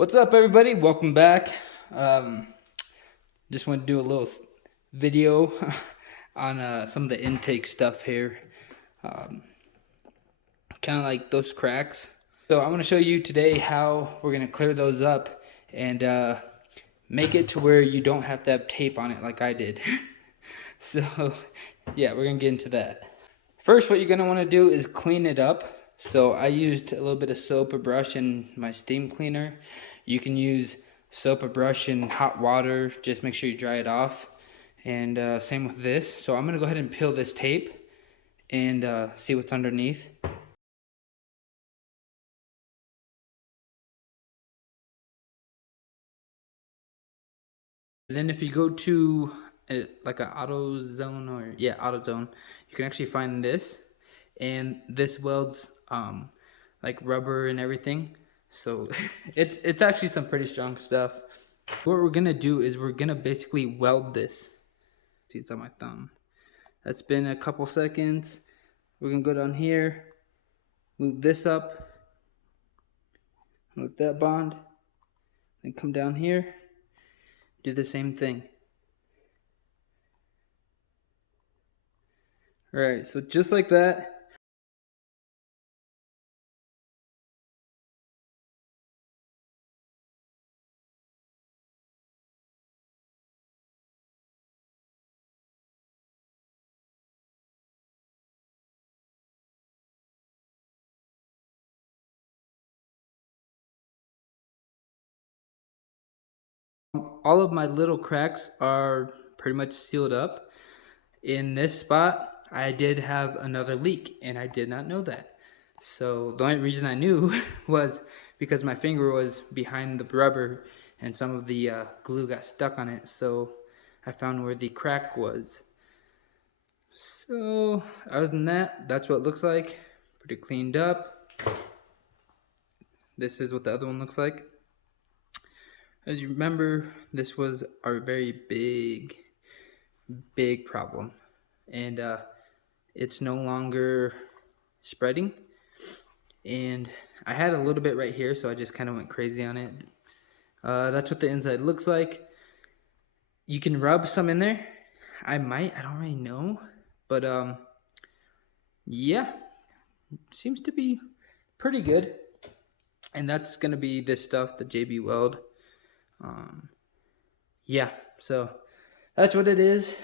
What's up, everybody? Welcome back. Just want to do a little video on some of the intake stuff here. Kind of like those cracks. So I'm going to show you today how we're going to clear those up and make it to where you don't have to have tape on it like I did. So yeah, we're going to get into that. First, what you're going to want to do is clean it up. So I used a little bit of soap, a brush, and my steam cleaner. You can use soap, a brush, and hot water. Just make sure you dry it off. And same with this. So I'm going to go ahead and peel this tape and see what's underneath. And then if you go to like an AutoZone AutoZone, you can actually find this. And this welds like rubber and everything. So it's actually some pretty strong stuff. What we're gonna do is we're gonna basically weld this. See, it's on my thumb. That's been a couple seconds. We're gonna go down here, move this up, let that bond, then come down here, do the same thing. All right, so just like that. All of my little cracks are pretty much sealed up. In this spot, I did have another leak, and I did not know that. So the only reason I knew was because my finger was behind the rubber and some of the glue got stuck on it. So I found where the crack was. So other than that, that's what it looks like. Pretty cleaned up. This is what the other one looks like. As you remember, this was our very big problem, and it's no longer spreading. And I had a little bit right here, so I just kind of went crazy on it. That's what the inside looks like. You can rub some in there. I don't really know, but yeah, seems to be pretty good. And that's gonna be this stuff, the JB Weld. Yeah, so that's what it is.